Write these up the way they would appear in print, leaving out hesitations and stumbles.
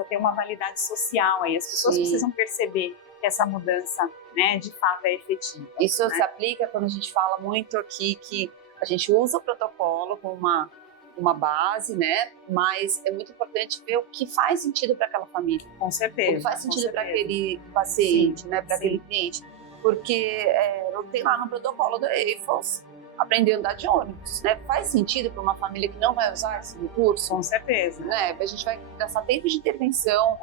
precisa ter uma validade social aí, as pessoas Sim. precisam perceber que essa mudança, né, de fato é efetiva. Isso, né? se aplica quando a gente fala muito aqui que a gente usa o protocolo como uma base, né? Mas é muito importante ver o que faz sentido para aquela família. Com certeza. O que faz sentido para certeza. aquele paciente, Sim, né? Para sim. aquele cliente. Porque não tem lá no protocolo da EIFOS aprender a andar de ônibus, né? Faz sentido para uma família que não vai usar esse recurso? Com certeza. Né? A gente vai gastar tempo de intervenção,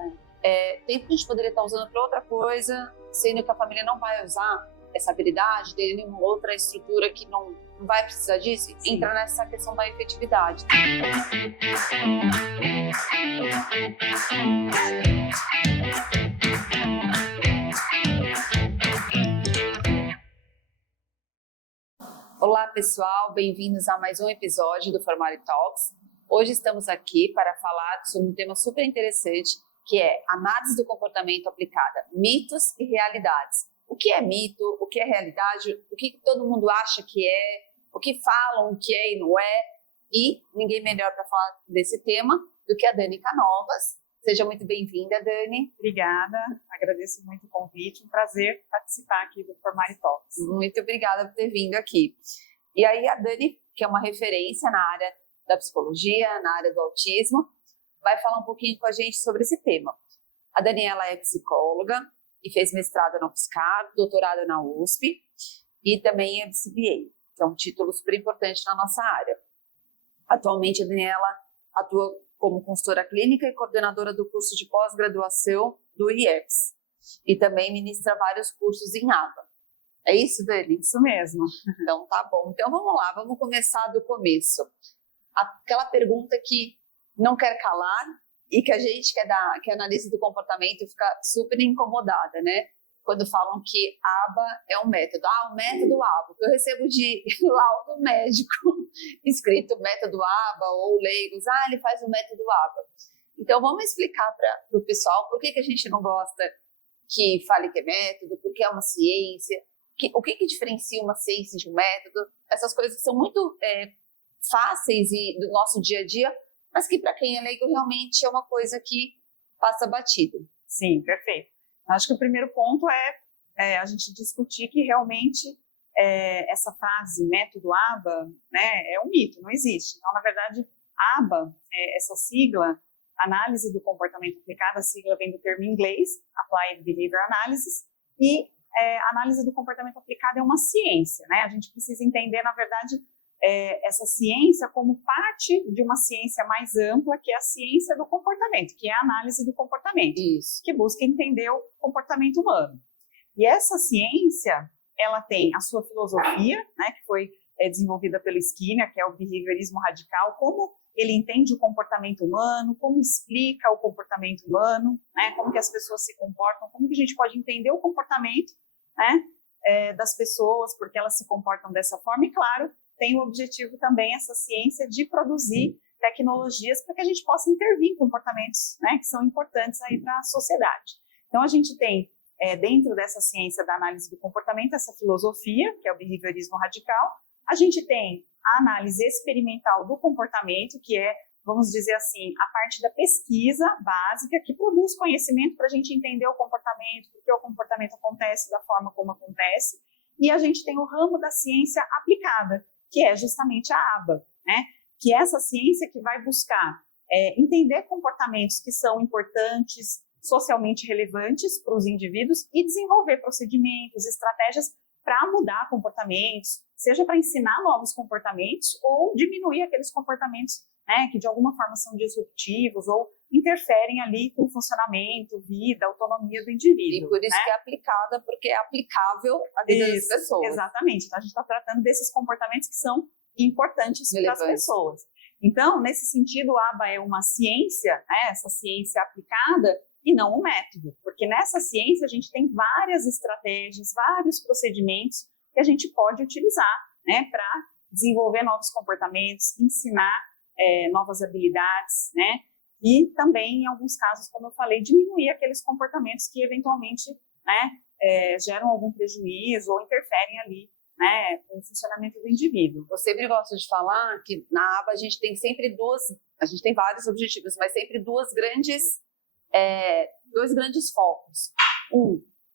tempo que a gente poderia estar usando para outra coisa, sendo que a família não vai usar essa habilidade, ter nenhuma outra estrutura que não vai precisar disso. Sim. Entra nessa questão da efetividade. Olá, pessoal, bem-vindos a mais um episódio do Formário Talks. Hoje estamos aqui para falar sobre um tema super interessante, que é análise do comportamento aplicada, mitos e realidades. O que é mito, o que é realidade, o que todo mundo acha que é, o que falam que é e não é. E ninguém melhor para falar desse tema do que a Dani Canovas. Seja muito bem-vinda, Dani. Obrigada, agradeço muito o convite, um prazer participar aqui do Formário Talks. Muito obrigada por ter vindo aqui. E aí a Dani, que é uma referência na área da psicologia, na área do autismo, vai falar um pouquinho com a gente sobre esse tema. A Daniela é psicóloga e fez mestrado na UFSCar, doutorado na USP e também é MCBA, que é um título super importante na nossa área. Atualmente a Daniela atua como consultora clínica e coordenadora do curso de pós-graduação do IEPS e também ministra vários cursos em ABA. É isso, Dani? Isso mesmo. Então tá bom. Então vamos lá, vamos começar do começo. Aquela pergunta que não quer calar e que a gente que analisa do comportamento fica super incomodada, né? Quando falam que ABA é um método. O método ABA, que eu recebo de laudo médico escrito método ABA ou leigos, ele faz o método ABA. Então vamos explicar para o pessoal por que a gente não gosta que fale que é método, porque é uma ciência, o que diferencia uma ciência de um método, essas coisas que são muito fáceis e do nosso dia a dia, mas que para quem é leigo realmente é uma coisa que passa batido. Sim, perfeito. Acho que o primeiro ponto é a gente discutir que realmente essa frase, método ABA, né, é um mito, não existe. Então, na verdade, ABA, essa sigla, análise do comportamento aplicado, a sigla vem do termo em inglês, Applied Behavior Analysis, e análise do comportamento aplicado é uma ciência, né? A gente precisa entender, na verdade, essa ciência como parte de uma ciência mais ampla, que é a ciência do comportamento, que é a análise do comportamento, Isso. que busca entender o comportamento humano. E essa ciência, ela tem a sua filosofia, né, que foi desenvolvida pelo Skinner, que é o behaviorismo radical, como ele entende o comportamento humano, como explica o comportamento humano, né, como que as pessoas se comportam, como que a gente pode entender o comportamento, né, das pessoas, porque elas se comportam dessa forma, e claro, tem o objetivo também, essa ciência, de produzir tecnologias para que a gente possa intervir em comportamentos, né, que são importantes aí para a sociedade. Então, a gente tem, dentro dessa ciência da análise do comportamento, essa filosofia, que é o behaviorismo radical. A gente tem a análise experimental do comportamento, que é, vamos dizer assim, a parte da pesquisa básica, que produz conhecimento para a gente entender o comportamento, porque o comportamento acontece da forma como acontece. E a gente tem o ramo da ciência aplicada, que é justamente a ABA, né? Que é essa ciência que vai buscar entender comportamentos que são importantes, socialmente relevantes para os indivíduos e desenvolver procedimentos, estratégias para mudar comportamentos, seja para ensinar novos comportamentos ou diminuir aqueles comportamentos, né, que de alguma forma são disruptivos ou interferem ali com o funcionamento, vida, autonomia do indivíduo. E por isso, né? que é aplicada, porque é aplicável à vida das pessoas. Exatamente. Então, a gente está tratando desses comportamentos que são importantes para as pessoas. Então, nesse sentido, a ABA é uma ciência, né, essa ciência aplicada, e não um método. Porque nessa ciência a gente tem várias estratégias, vários procedimentos que a gente pode utilizar, né, para desenvolver novos comportamentos, ensinar novas habilidades, né, e também, em alguns casos, como eu falei, diminuir aqueles comportamentos que eventualmente, né, geram algum prejuízo ou interferem ali, né, com o funcionamento do indivíduo. Eu sempre gosto de falar que na ABA a gente tem sempre a gente tem vários objetivos, mas sempre duas grandes dois grandes focos.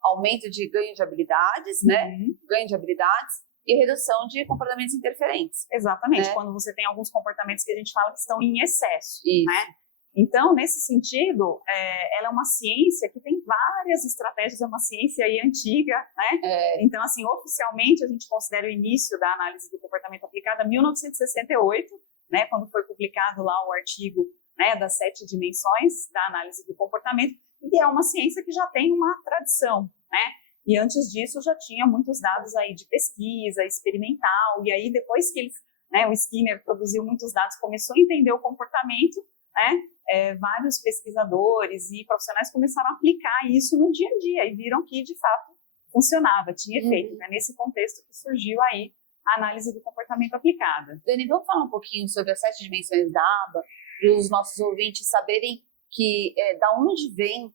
Aumento de ganho de habilidades, né? Ganho de habilidades e redução de comportamentos interferentes. Exatamente, né? quando você tem alguns comportamentos que a gente fala que estão em excesso, Isso. né? Então, nesse sentido, ela é uma ciência que tem várias estratégias, é uma ciência aí antiga, né? Então, assim, oficialmente a gente considera o início da análise do comportamento aplicada em 1968, né? Quando foi publicado lá o artigo, né, das 7 dimensões da análise do comportamento, e é uma ciência que já tem uma tradição, né? E antes disso já tinha muitos dados aí de pesquisa, experimental, e aí depois que eles, né, o Skinner produziu muitos dados, começou a entender o comportamento, né, vários pesquisadores e profissionais começaram a aplicar isso no dia a dia e viram que de fato funcionava, tinha efeito. É nesse contexto que surgiu aí a análise do comportamento aplicada. Dani, vamos falar um pouquinho sobre as 7 dimensões da ABA, para os nossos ouvintes saberem que da onde vem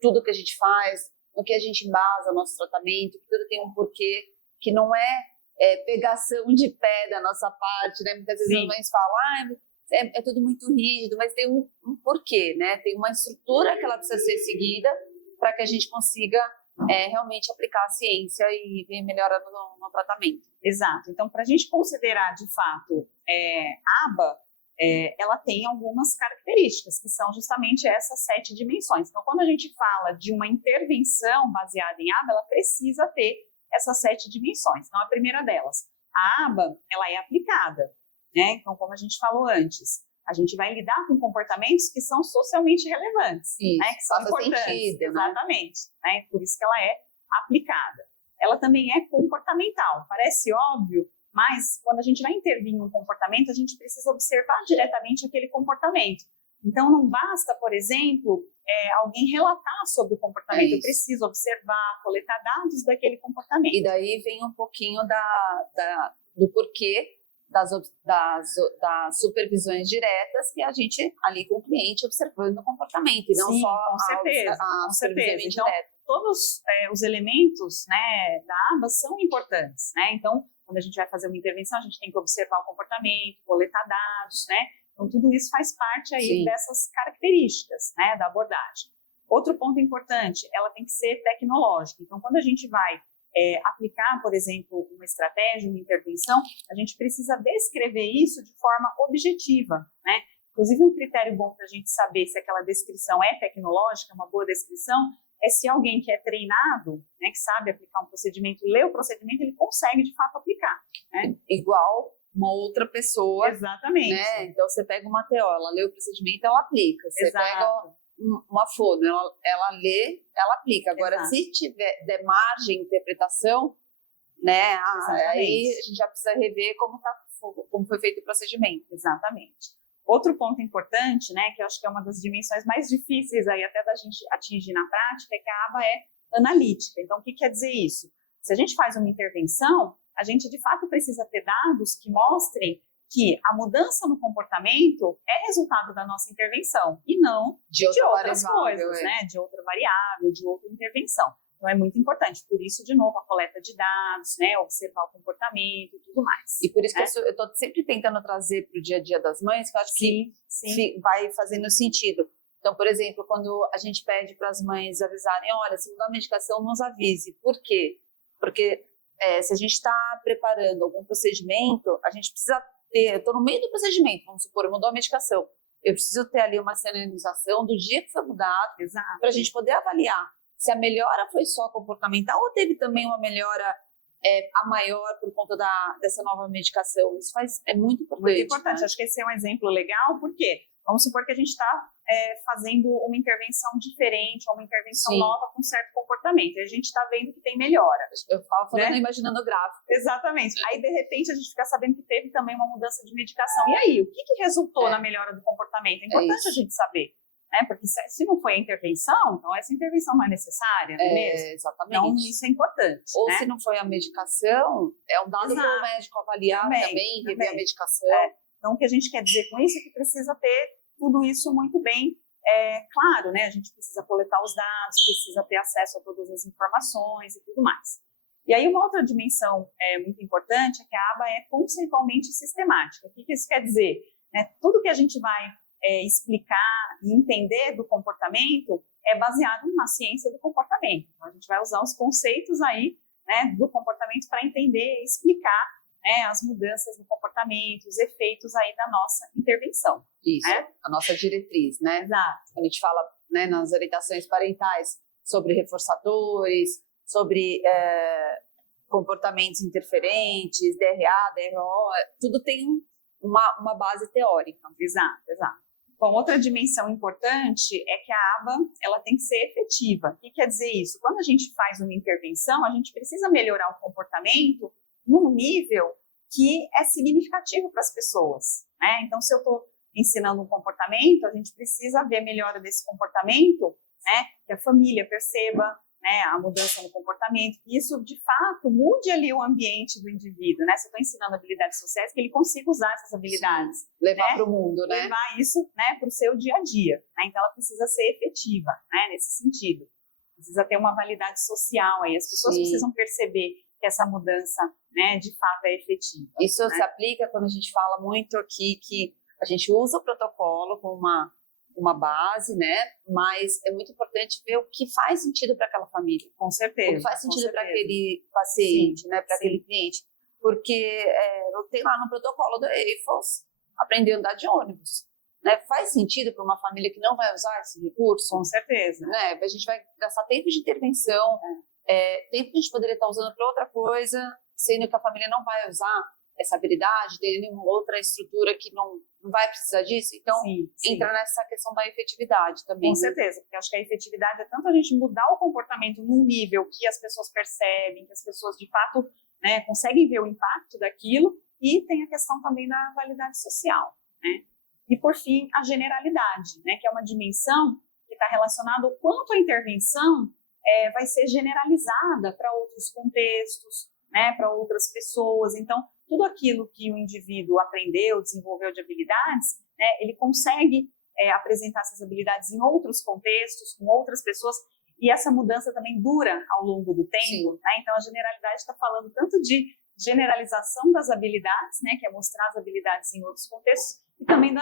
tudo que a gente faz, no que a gente embasa o nosso tratamento, que tudo tem um porquê, que não é pegação de pé da nossa parte, né? Muitas vezes as mães falam, é tudo muito rígido, mas tem um porquê, né? Tem uma estrutura que ela precisa ser seguida para que a gente consiga realmente aplicar a ciência e ver melhora no tratamento. Exato. Então, para a gente considerar de fato a ABA, ela tem algumas características, que são justamente essas 7 dimensões. Então, quando a gente fala de uma intervenção baseada em ABA, ela precisa ter essas 7 dimensões. Então, a primeira delas, a ABA, ela é aplicada, né? Então, como a gente falou antes, a gente vai lidar com comportamentos que são socialmente relevantes, isso, né? Que são importantes. Sentido, exatamente, né? Por isso que ela é aplicada. Ela também é comportamental. Parece óbvio, mas quando a gente vai intervir em um comportamento, a gente precisa observar diretamente aquele comportamento. Então, não basta, por exemplo, alguém relatar sobre o comportamento. Eu preciso observar, coletar dados daquele comportamento. E daí vem um pouquinho do porquê das supervisões diretas que a gente ali com o cliente observando o comportamento, e não Sim, só com certeza, a supervisão indireta. Então, todos os elementos, né, da ABA são importantes, né? Então, quando a gente vai fazer uma intervenção, a gente tem que observar o comportamento, coletar dados, né? Então, tudo isso faz parte aí dessas características, né, da abordagem. Outro ponto importante, ela tem que ser tecnológica. Então, quando a gente vai aplicar, por exemplo, uma estratégia, uma intervenção, a gente precisa descrever isso de forma objetiva, né? Inclusive, um critério bom para a gente saber se aquela descrição é tecnológica, uma boa descrição, é se alguém que é treinado, né, que sabe aplicar um procedimento, lê o procedimento, ele consegue, de fato, aplicar, né? Igual uma outra pessoa. Exatamente. Né? Então, você pega uma TO, ela lê o procedimento, ela aplica. Você pega uma fono, ela lê, ela aplica. Agora, se der margem de interpretação, né, aí a gente já precisa rever como foi feito o procedimento. Exatamente. Outro ponto importante, né, que eu acho que é uma das dimensões mais difíceis aí até da gente atingir na prática, é que a ABA é analítica. Então, o que quer dizer isso? Se a gente faz uma intervenção, a gente de fato precisa ter dados que mostrem que a mudança no comportamento é resultado da nossa intervenção e não de outras coisas, né? De outra variável, de outra intervenção. Então, é muito importante. Por isso, de novo, a coleta de dados, né? Observar o comportamento e tudo mais. E por isso que eu estou sempre tentando trazer para o dia a dia das mães, que eu acho que vai fazendo sentido. Então, por exemplo, quando a gente pede para as mães avisarem, olha, se mudar a medicação, nos avise. Por quê? Porque se a gente está preparando algum procedimento, a gente precisa ter, eu estou no meio do procedimento, vamos supor, mudou a medicação, eu preciso ter ali uma sinalização do dia que foi mudado, para a gente poder avaliar se a melhora foi só comportamental ou teve também uma melhora a maior por conta dessa nova medicação. Isso é muito importante. Muito importante. Né? Acho que esse é um exemplo legal, porque vamos supor que a gente está fazendo uma intervenção diferente, ou uma intervenção nova com certo comportamento, e a gente está vendo que tem melhora. Eu estava falando, imaginando o gráfico. Exatamente. Aí, de repente, a gente fica sabendo que teve também uma mudança de medicação. E aí, o que resultou na melhora do comportamento? É importante a gente saber. Né? Porque se não foi a intervenção, então essa intervenção não é necessária, não é mesmo? Exatamente. Então, isso é importante. Ou né? se não foi a medicação, é um dado para o médico avaliar também rever a medicação. Então, o que a gente quer dizer com isso é que precisa ter tudo isso muito bem claro, né? A gente precisa coletar os dados, precisa ter acesso a todas as informações e tudo mais. E aí, uma outra dimensão muito importante é que a ABA é conceitualmente sistemática. O que isso quer dizer? Tudo que a gente vai explicar e entender do comportamento é baseado na ciência do comportamento. Então, a gente vai usar os conceitos aí, né, do comportamento para entender e explicar, né, as mudanças no comportamento, os efeitos aí da nossa intervenção. Isso, né? A nossa diretriz, né? Exato. Quando a gente fala, né, nas orientações parentais sobre reforçadores, sobre comportamentos interferentes, DRA, DRO, tudo tem uma base teórica. Exato. Bom, outra dimensão importante é que a aba ela tem que ser efetiva. O que quer dizer isso? Quando a gente faz uma intervenção, a gente precisa melhorar o comportamento num nível que é significativo para as pessoas, né? Então, se eu estou ensinando um comportamento, a gente precisa ver a melhora desse comportamento, né? Que a família perceba, né, a mudança no comportamento, que isso, de fato, mude ali o ambiente do indivíduo, né? Se eu estou ensinando habilidades sociais, que ele consiga usar essas habilidades. Sim, levar né? para o mundo, né? Levar isso, né, para o seu dia a dia. Né? Então, ela precisa ser efetiva, né, nesse sentido. Precisa ter uma validade social aí. As pessoas precisam perceber que essa mudança, né, de fato é efetiva. Isso né? se aplica quando a gente fala muito aqui que a gente usa o protocolo como uma base, né? Mas é muito importante ver o que faz sentido para aquela família. Com certeza. O que faz sentido para aquele paciente, né? Para aquele cliente. Porque eu tenho lá no protocolo da EIFOS aprender a andar de ônibus. Né? Faz sentido para uma família que não vai usar esse recurso? Com certeza. Né? A gente vai gastar tempo de intervenção, tempo que a gente poderia estar usando para outra coisa, sendo que a família não vai usar essa habilidade, tem nenhuma outra estrutura que não vai precisar disso. Então, sim. entra nessa questão da efetividade também. Com certeza, porque acho que a efetividade é tanto a gente mudar o comportamento num nível que as pessoas percebem, que as pessoas, de fato, né, conseguem ver o impacto daquilo, e tem a questão também da validade social. Né? E, por fim, a generalidade, né, que é uma dimensão que está relacionada ao quanto a intervenção vai ser generalizada para outros contextos, né, para outras pessoas. Então, tudo aquilo que o indivíduo aprendeu, desenvolveu de habilidades, né, ele consegue apresentar essas habilidades em outros contextos, com outras pessoas, e essa mudança também dura ao longo do tempo. Né? Então, a generalidade está falando tanto de generalização das habilidades, né, que é mostrar as habilidades em outros contextos, e também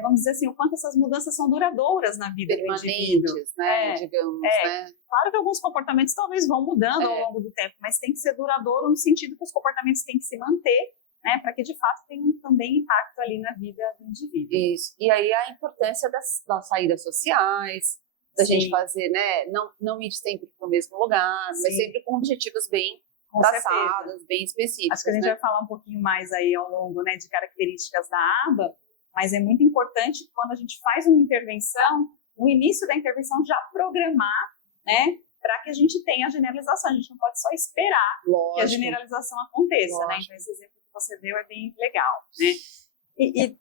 vamos dizer assim, o quanto essas mudanças são duradouras na vida do indivíduo. Né, digamos, né? Claro que alguns comportamentos talvez vão mudando ao longo do tempo, mas tem que ser duradouro no sentido que os comportamentos têm que se manter, né, para que de fato tenham também impacto ali na vida do indivíduo. Isso. E aí a importância das saídas sociais, da gente fazer, né, não ir sempre para o mesmo lugar, mas sempre com objetivos bem traçados, bem específicos. Acho que a gente vai falar um pouquinho mais aí ao longo, né, de características da aba, mas é muito importante quando a gente faz uma intervenção, no início da intervenção já programar, né, para que a gente tenha a generalização. A gente não pode só esperar que a generalização aconteça, né? Então esse exemplo que você deu é bem legal, né?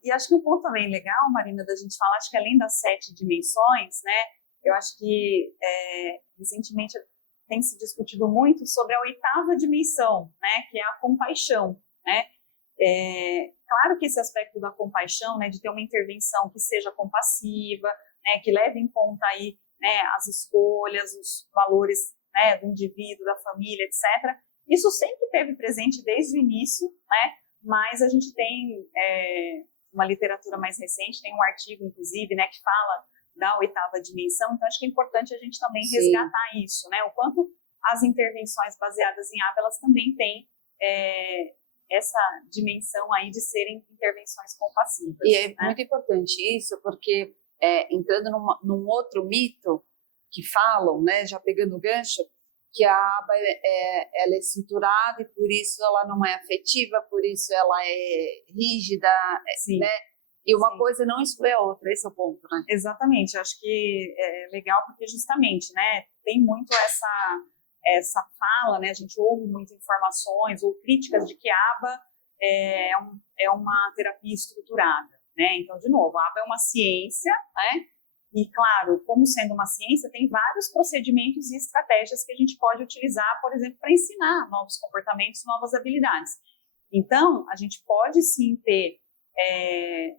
E acho que um ponto também legal, Marina, da gente falar, acho que além das 7 dimensões, né, eu acho que recentemente tem se discutido muito sobre a 8ª dimensão, né, que é a compaixão, né? Claro que esse aspecto da compaixão, né, de ter uma intervenção que seja compassiva, né, que leve em conta aí, né, as escolhas, os valores, né, do indivíduo, da família, etc. Isso sempre esteve presente desde o início, né, mas a gente tem uma literatura mais recente, tem um artigo, inclusive, né, que fala da 8ª dimensão, então acho que é importante a gente também resgatar isso, né, o quanto as intervenções baseadas em aba, elas também têm essa dimensão aí de serem intervenções compassivas. E é muito importante isso, porque entrando num outro mito que falam, né, já pegando o gancho, que a aba ela é estruturada e por isso ela não é afetiva, por isso ela é rígida, né? E uma coisa não exclui a outra, esse é o ponto, né? Exatamente, eu acho que é legal porque justamente, né, tem muito essa fala, né, a gente ouve muitas informações ou críticas de que a aba é uma terapia estruturada, né? Então, de novo, a aba é uma ciência, né? E, claro, como sendo uma ciência, tem vários procedimentos e estratégias que a gente pode utilizar, por exemplo, para ensinar novos comportamentos, novas habilidades. Então, a gente pode sim ter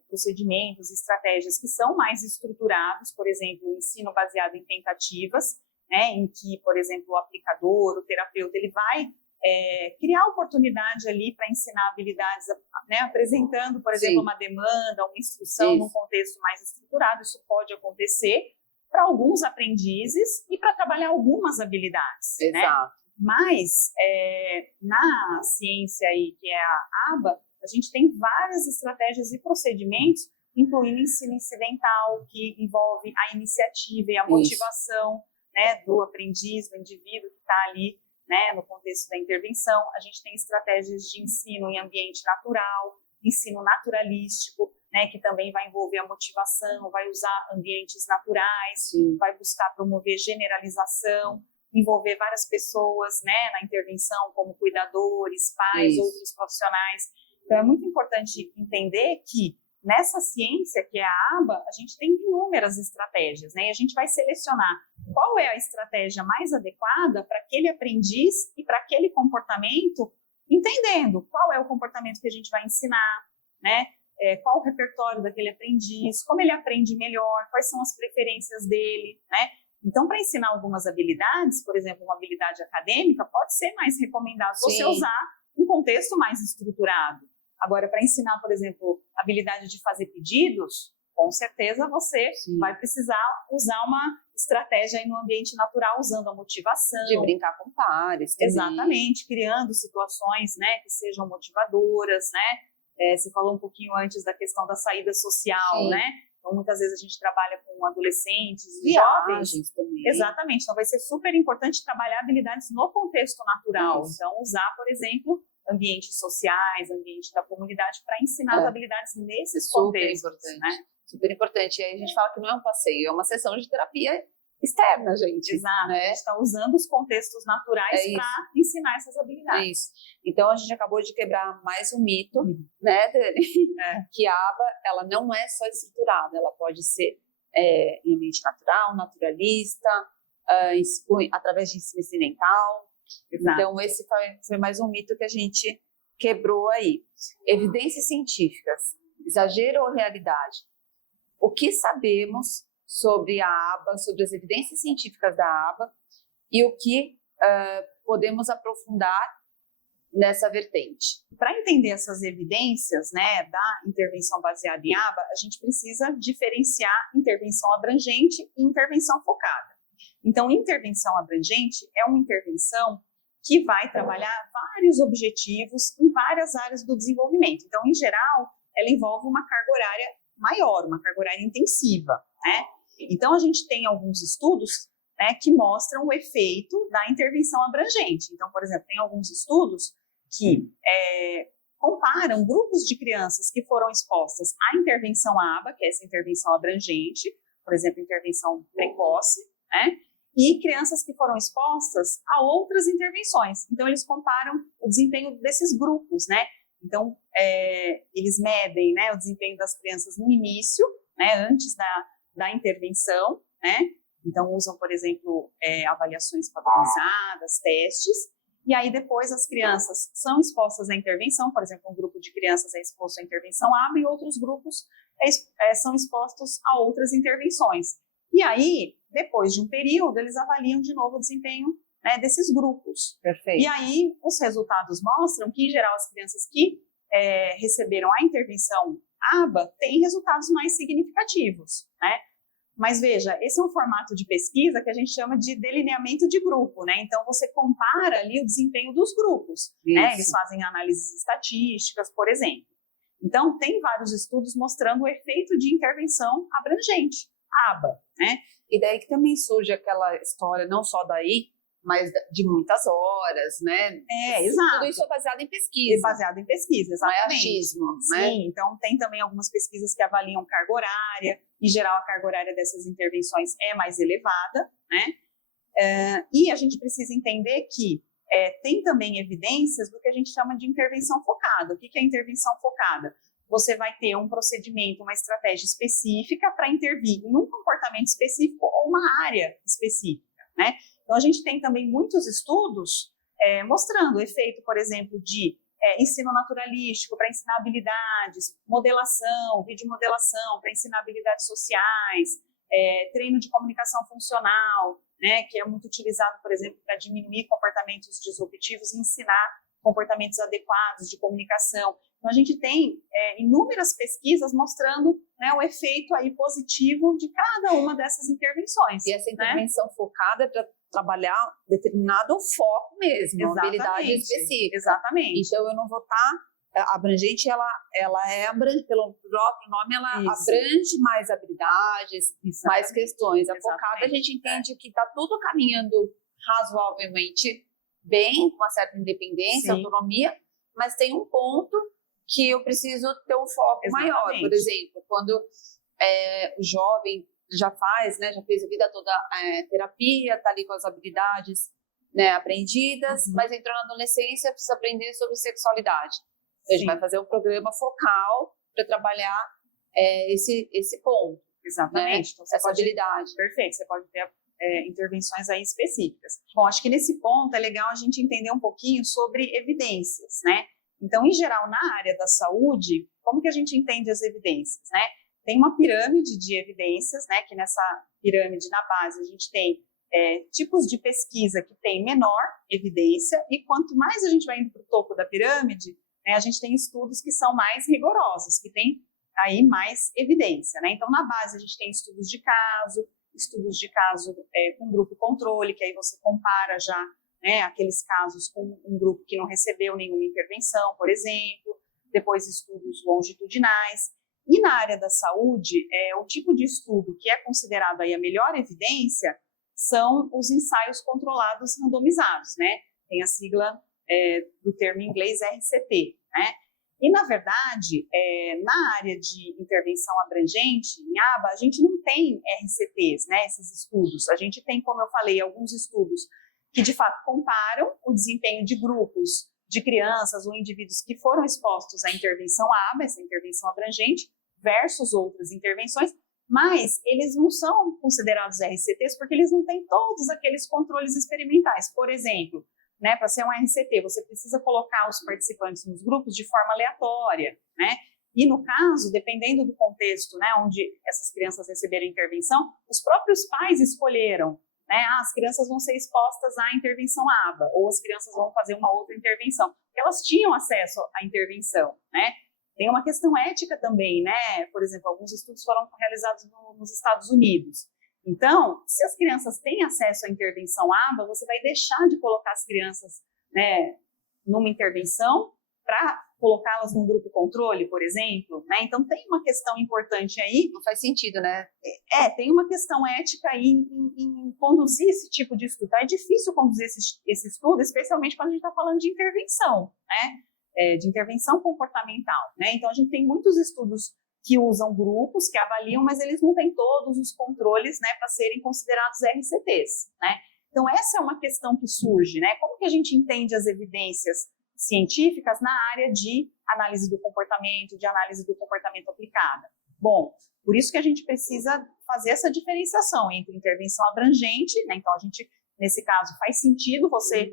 procedimentos, estratégias que são mais estruturados, por exemplo, o ensino baseado em tentativas, né, em que, por exemplo, o aplicador, o terapeuta, ele vai criar oportunidade ali para ensinar habilidades, né, apresentando, por exemplo, uma demanda, uma instrução num contexto mais estruturado. Isso pode acontecer para alguns aprendizes e para trabalhar algumas habilidades. Exato. Né? Mas na ciência aí, que é a ABA, a gente tem várias estratégias e procedimentos, incluindo ensino incidental, que envolve a iniciativa e a motivação, né, do aprendiz, do indivíduo que está ali, né, no contexto da intervenção. A gente tem estratégias de ensino em ambiente natural, ensino naturalístico, né, que também vai envolver a motivação, vai usar ambientes naturais, vai buscar promover generalização, envolver várias pessoas, né, na intervenção, como cuidadores, pais, outros profissionais. Então, é muito importante entender que nessa ciência, que é a ABA, a gente tem inúmeras estratégias, né? E a gente vai selecionar qual é a estratégia mais adequada para aquele aprendiz e para aquele comportamento, entendendo qual é o comportamento que a gente vai ensinar, né? Qual o repertório daquele aprendiz, como ele aprende melhor, quais são as preferências dele, né? Então, para ensinar algumas habilidades, por exemplo, uma habilidade acadêmica, pode ser mais recomendado você usar um contexto mais estruturado. Agora, para ensinar, por exemplo, a habilidade de fazer pedidos, com certeza você vai precisar usar uma estratégia aí no ambiente natural, usando a motivação. De brincar com pares também. Exatamente, criando situações, né, que sejam motivadoras, né? Você falou um pouquinho antes da questão da saída social, né? Então, muitas vezes a gente trabalha com adolescentes e jovens. Também. Exatamente, então vai ser super importante trabalhar habilidades no contexto natural. Então, usar, por exemplo, ambientes sociais, ambiente da comunidade, para ensinar as habilidades nesses contextos. Né? Super importante. E aí a gente fala que não é um passeio, é uma sessão de terapia externa, gente. Exato. Né? A gente está usando os contextos naturais para ensinar essas habilidades. É isso. Então, a gente acabou de quebrar mais um mito, né, Dani? Que a ABA, ela não é só estruturada, ela pode ser em ambiente natural, naturalista, através de ensino incidental. Exato. Então, esse foi mais um mito que a gente quebrou aí. Evidências científicas, exagero ou realidade? O que sabemos sobre a ABA, sobre as evidências científicas da ABA e o que podemos aprofundar nessa vertente? Para entender essas evidências, né, da intervenção baseada em ABA, a gente precisa diferenciar intervenção abrangente e intervenção focada. Então, intervenção abrangente é uma intervenção que vai trabalhar vários objetivos em várias áreas do desenvolvimento. Então, em geral, ela envolve uma carga horária maior, uma carga horária intensiva, né? Então, a gente tem alguns estudos, né, que mostram o efeito da intervenção abrangente. Então, por exemplo, tem alguns estudos que comparam grupos de crianças que foram expostas à intervenção ABA, que é essa intervenção abrangente, por exemplo, intervenção precoce, né, e crianças que foram expostas a outras intervenções. Então, eles comparam o desempenho desses grupos, né? Então, eles medem, né, o desempenho das crianças no início, né, antes da intervenção, né? Então, usam, por exemplo, avaliações padronizadas, testes, e aí depois as crianças são expostas à intervenção, por exemplo, um grupo de crianças é exposto à intervenção ABA e outros grupos são expostos a outras intervenções. E aí, depois de um período, eles avaliam de novo o desempenho, né, desses grupos. Perfeito. E aí, os resultados mostram que, em geral, as crianças que receberam a intervenção ABA têm resultados mais significativos, né? Mas veja, esse é um formato de pesquisa que a gente chama de delineamento de grupo, né? Então, você compara ali o desempenho dos grupos, né? Eles fazem análises estatísticas, por exemplo. Então, tem vários estudos mostrando o efeito de intervenção abrangente, ABA, né? E daí que também surge aquela história, não só daí, mas de muitas horas, né? Exato. Tudo isso é baseado em pesquisa. Baseado em pesquisa, exatamente. Não é achismo, né? Sim, então tem também algumas pesquisas que avaliam carga horária. Em geral, a carga horária dessas intervenções é mais elevada, né? E a gente precisa entender que tem também evidências do que a gente chama de intervenção focada. O que é intervenção focada? Você vai ter um procedimento, uma estratégia específica para intervir em um comportamento específico ou uma área específica, né? Então, a gente tem também muitos estudos mostrando o efeito, por exemplo, de ensino naturalístico para ensinar habilidades, modelação, videomodelação para ensinar habilidades sociais, treino de comunicação funcional, né, que é muito utilizado, por exemplo, para diminuir comportamentos disruptivos e ensinar comportamentos adequados de comunicação. Então, a gente tem inúmeras pesquisas mostrando, né, o efeito aí positivo de cada uma dessas intervenções. E essa intervenção focada é para trabalhar determinado foco mesmo, uma habilidade específica. Exatamente. Então, eu não vou estar abrangente, ela é abrangente, pelo próprio nome, ela abrange mais habilidades, mais questões. A focada, a gente entende que está tudo caminhando razoavelmente bem, com uma certa independência, autonomia, mas tem um ponto que eu preciso ter um foco maior. Por exemplo, quando o jovem já fez a vida toda terapia, está ali com as habilidades, né, aprendidas, mas entrou na adolescência, precisa aprender sobre sexualidade. Então, a gente vai fazer um programa focal para trabalhar esse ponto. Exatamente. Né? Então, essa habilidade. Perfeito, você pode ter intervenções aí específicas. Bom, acho que nesse ponto é legal a gente entender um pouquinho sobre evidências, né? Então, em geral, na área da saúde, como que a gente entende as evidências, né? Tem uma pirâmide de evidências, né? Que nessa pirâmide, na base, a gente tem tipos de pesquisa que tem menor evidência, e quanto mais a gente vai indo para o topo da pirâmide, né, a gente tem estudos que são mais rigorosos, que tem aí mais evidência, né? Então, na base, a gente tem estudos de caso com grupo controle, que aí você compara já, né, aqueles casos com um grupo que não recebeu nenhuma intervenção, por exemplo, depois estudos longitudinais. E na área da saúde, o tipo de estudo que é considerado aí a melhor evidência são os ensaios controlados randomizados, né? Tem a sigla do termo em inglês RCT, né? E, na verdade, na área de intervenção abrangente, em ABA, a gente não tem RCTs, né, esses estudos. A gente tem, como eu falei, alguns estudos que, de fato, comparam o desempenho de grupos de crianças ou indivíduos que foram expostos à intervenção ABA, essa intervenção abrangente, versus outras intervenções, mas eles não são considerados RCTs porque eles não têm todos aqueles controles experimentais. Por exemplo, né, para ser um RCT, você precisa colocar os participantes nos grupos de forma aleatória, né? E no caso, dependendo do contexto, né, onde essas crianças receberam intervenção, os próprios pais escolheram, né? As crianças vão ser expostas à intervenção ABA, ou as crianças vão fazer uma outra intervenção, porque elas tinham acesso à intervenção, né? Tem uma questão ética também, né? Por exemplo, alguns estudos foram realizados nos Estados Unidos. Então, se as crianças têm acesso à intervenção ABA, você vai deixar de colocar as crianças, né, numa intervenção para colocá-las num grupo controle, por exemplo, né? Então, tem uma questão importante aí. Não faz sentido, né? Tem uma questão ética aí em conduzir esse tipo de estudo. É difícil conduzir esse estudo, especialmente quando a gente está falando de intervenção, né? De intervenção comportamental, né? Então, a gente tem muitos estudos que usam grupos, que avaliam, mas eles não têm todos os controles, né, para serem considerados RCTs, né? Então, essa é uma questão que surge, né? Como que a gente entende as evidências científicas na área de análise do comportamento, de análise do comportamento aplicada? Bom, por isso que a gente precisa fazer essa diferenciação entre intervenção abrangente, né? Então, a gente, nesse caso, faz sentido você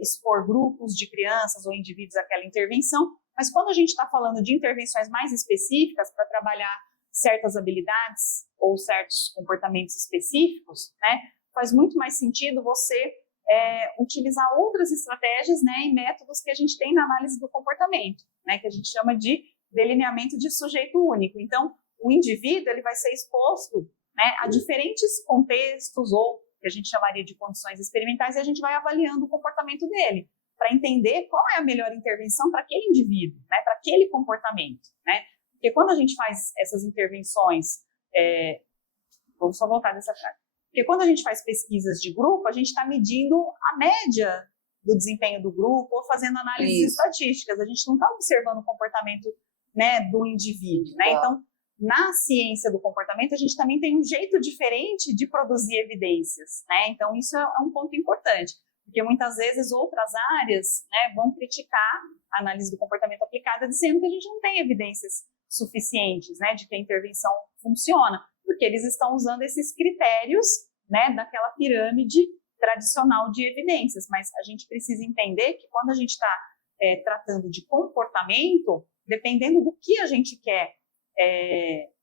expor grupos de crianças ou indivíduos àquela intervenção, mas quando a gente está falando de intervenções mais específicas para trabalhar certas habilidades ou certos comportamentos específicos, né, faz muito mais sentido você utilizar outras estratégias, né, e métodos que a gente tem na análise do comportamento, né, que a gente chama de delineamento de sujeito único. Então, o indivíduo ele vai ser exposto, né, a diferentes contextos ou que a gente chamaria de condições experimentais, e a gente vai avaliando o comportamento dele, para entender qual é a melhor intervenção para aquele indivíduo, né, para aquele comportamento, né? Porque quando a gente faz essas intervenções, vou só voltar nessa frase, porque quando a gente faz pesquisas de grupo, a gente está medindo a média do desempenho do grupo ou fazendo análises estatísticas, a gente não está observando o comportamento, né, do indivíduo, né? Então, na ciência do comportamento, a gente também tem um jeito diferente de produzir evidências, né? Então, isso é um ponto importante. Porque muitas vezes outras áreas, né, vão criticar a análise do comportamento aplicada, dizendo que a gente não tem evidências suficientes, né, de que a intervenção funciona, porque eles estão usando esses critérios, né, daquela pirâmide tradicional de evidências. Mas a gente precisa entender que quando a gente está tratando de comportamento, dependendo do que a gente quer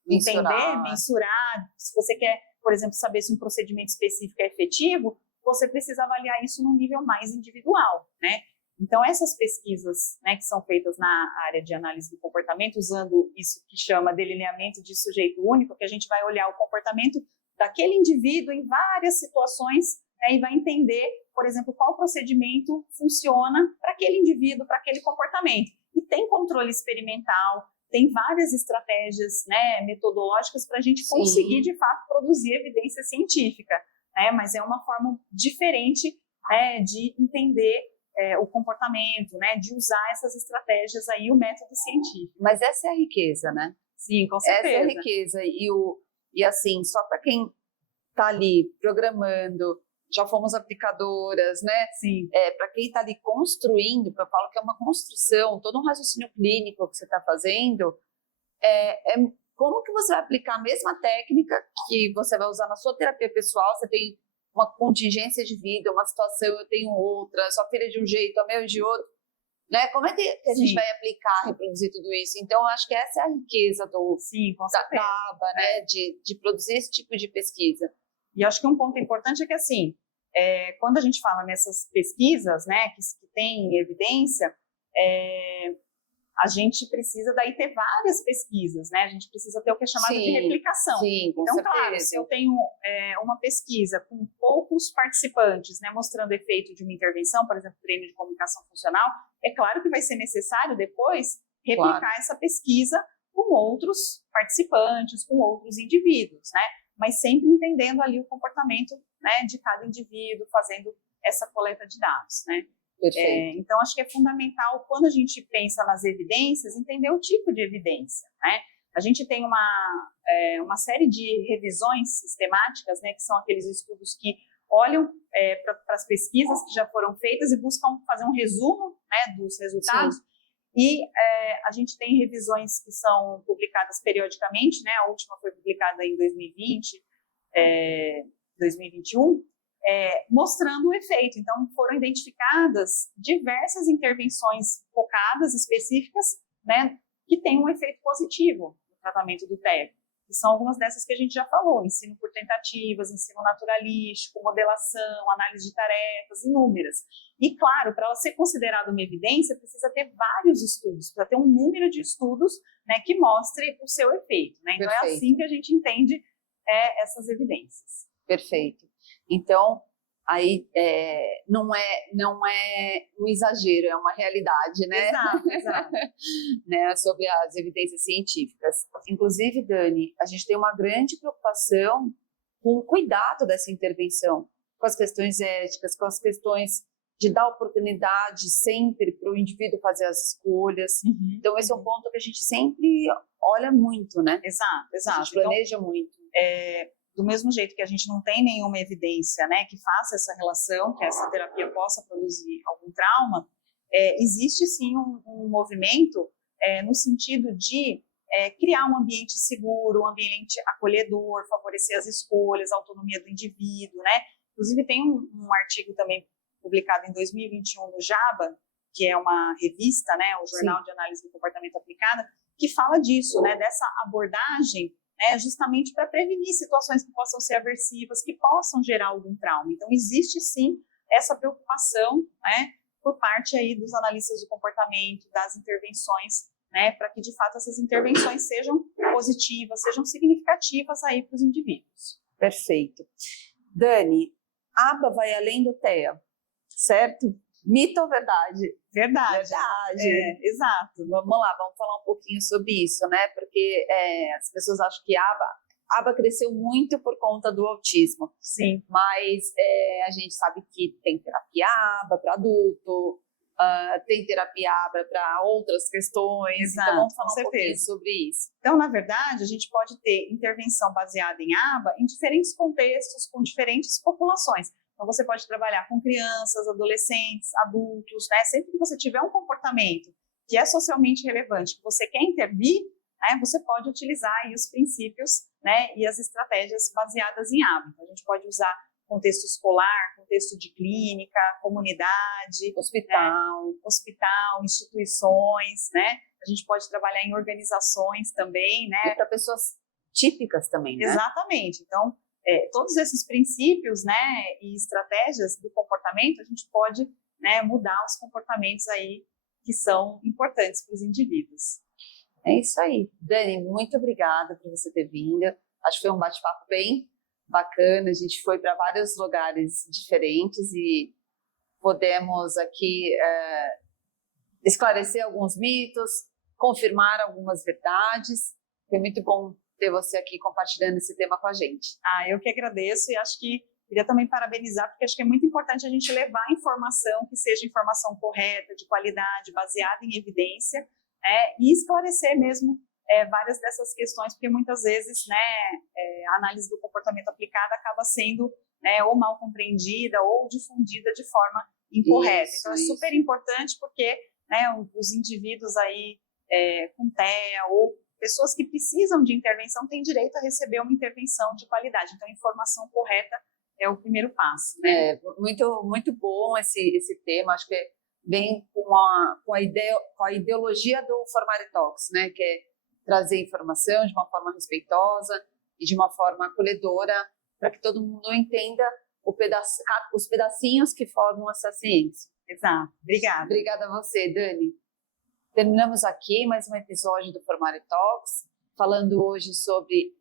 entender, mensurar, se você quer por exemplo, saber se um procedimento específico é efetivo, você precisa avaliar isso num nível mais individual, né? Então, essas pesquisas, né, que são feitas na área de análise do comportamento, usando isso que chama delineamento de sujeito único, que a gente vai olhar o comportamento daquele indivíduo em várias situações, né, e vai entender, por exemplo, qual procedimento funciona para aquele indivíduo, para aquele comportamento. E tem controle experimental, tem várias estratégias, né, metodológicas para a gente conseguir, de fato, produzir evidência científica, né, mas é uma forma diferente, né, de entender o comportamento, né, de usar essas estratégias aí, o método científico. Mas essa é a riqueza, né? Sim, com certeza. Essa é a riqueza. E assim, só para quem está ali programando, já fomos aplicadoras, né? Sim. Para quem está ali construindo, eu falo que é uma construção, todo um raciocínio clínico que você está fazendo, como que você vai aplicar a mesma técnica que você vai usar na sua terapia pessoal, você tem uma contingência de vida, uma situação, eu tenho outra, sua filha de um jeito, a minha de outro, né? Como é que a gente vai aplicar, reproduzir tudo isso? Então, eu acho que essa é a riqueza da aba, né? De produzir esse tipo de pesquisa. E acho que um ponto importante é que, assim, quando a gente fala nessas pesquisas, né, que tem evidência, a gente precisa daí ter várias pesquisas, né? A gente precisa ter o que é chamado de replicação. Sim, com então, certeza. Claro, se eu tenho uma pesquisa com poucos participantes, né, mostrando efeito de uma intervenção, por exemplo, treino de comunicação funcional, é claro que vai ser necessário depois replicar essa pesquisa com outros participantes, com outros indivíduos, né? Mas sempre entendendo ali o comportamento, né, de cada indivíduo, fazendo essa coleta de dados, né? Então, acho que é fundamental, quando a gente pensa nas evidências, entender o tipo de evidência, né? A gente tem uma série de revisões sistemáticas, né, que são aqueles estudos que olham para as pesquisas que já foram feitas e buscam fazer um resumo, né, dos resultados. Sim. E a gente tem revisões que são publicadas periodicamente, né? A última foi publicada em 2020, 2021, mostrando o efeito. Então, foram identificadas diversas intervenções focadas, específicas, né, que têm um efeito positivo no tratamento do TEA. Que são algumas dessas que a gente já falou: ensino por tentativas, ensino naturalístico, modelação, análise de tarefas, inúmeras. E, claro, para ela ser considerada uma evidência, precisa ter vários estudos, precisa ter um número de estudos, né, que mostre o seu efeito, né? Então, é assim que a gente entende essas evidências. Perfeito. Então, aí não é um exagero, é uma realidade, né? Exato. Né, sobre as evidências científicas. Inclusive, Dani, a gente tem uma grande preocupação com o cuidado dessa intervenção, com as questões éticas, com as questões de dar oportunidade sempre para o indivíduo fazer as escolhas. Então, esse é um ponto que a gente sempre olha muito, né? Exato. A gente planeja muito. Do mesmo jeito que a gente não tem nenhuma evidência, né, que faça essa relação, que essa terapia possa produzir algum trauma, existe sim um movimento no sentido de criar um ambiente seguro, um ambiente acolhedor, favorecer as escolhas, a autonomia do indivíduo, né? Inclusive tem um artigo também publicado em 2021 no JABA, que é uma revista, né, o Jornal de Análise do Comportamento Aplicada, que fala disso, né, dessa abordagem, justamente para prevenir situações que possam ser aversivas, que possam gerar algum trauma. Então, existe sim essa preocupação, né, por parte aí dos analistas do comportamento, das intervenções, né, para que de fato essas intervenções sejam positivas, sejam significativas aí para os indivíduos. Perfeito. Dani, aba vai além do TEA, certo? Mito ou verdade? Verdade. Exato. Vamos lá, vamos falar um pouquinho sobre isso, né? Porque as pessoas acham que aba cresceu muito por conta do autismo. Sim. Mas a gente sabe que tem terapia aba para adulto, tem terapia aba para outras questões. Exato, então vamos falar um pouquinho sobre isso. Então, na verdade, a gente pode ter intervenção baseada em aba em diferentes contextos, com diferentes populações. Então, você pode trabalhar com crianças, adolescentes, adultos, né? Sempre que você tiver um comportamento que é socialmente relevante, que você quer intervir, né, você pode utilizar aí os princípios, né, e as estratégias baseadas em aba. Então, a gente pode usar contexto escolar, contexto de clínica, comunidade, hospital, instituições, né? A gente pode trabalhar em organizações também, né? E para pessoas típicas também, né? Exatamente. Então, todos esses princípios, né, e estratégias do comportamento, a gente pode, né, mudar os comportamentos aí que são importantes para os indivíduos. É isso aí. Dani, muito obrigada por você ter vindo. Acho que foi um bate-papo bem bacana. A gente foi para vários lugares diferentes e podemos aqui esclarecer alguns mitos, confirmar algumas verdades. Foi muito bom ter você aqui compartilhando esse tema com a gente. Eu que agradeço e acho que queria também parabenizar, porque acho que é muito importante a gente levar informação que seja informação correta, de qualidade, baseada em evidência, e esclarecer mesmo várias dessas questões, porque muitas vezes, né, a análise do comportamento aplicada acaba sendo, né, ou mal compreendida ou difundida de forma incorreta. Então é super importante porque, né, os indivíduos aí com TEA ou pessoas que precisam de intervenção têm direito a receber uma intervenção de qualidade. Então a informação correta é o primeiro passo. Né? Muito, muito bom esse tema. Acho que vem com a ideologia do Formare Talks, né? Que é trazer informação de uma forma respeitosa e de uma forma acolhedora para que todo mundo entenda os pedacinhos que formam essa ciência. Exato. Obrigada. Obrigada a você, Dani. Terminamos aqui mais um episódio do Formare Talks, falando hoje sobre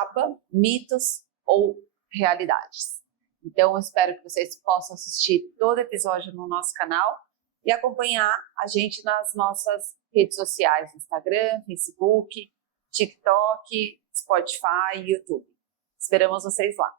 aba, mitos ou realidades. Então, eu espero que vocês possam assistir todo episódio no nosso canal e acompanhar a gente nas nossas redes sociais, Instagram, Facebook, TikTok, Spotify e YouTube. Esperamos vocês lá.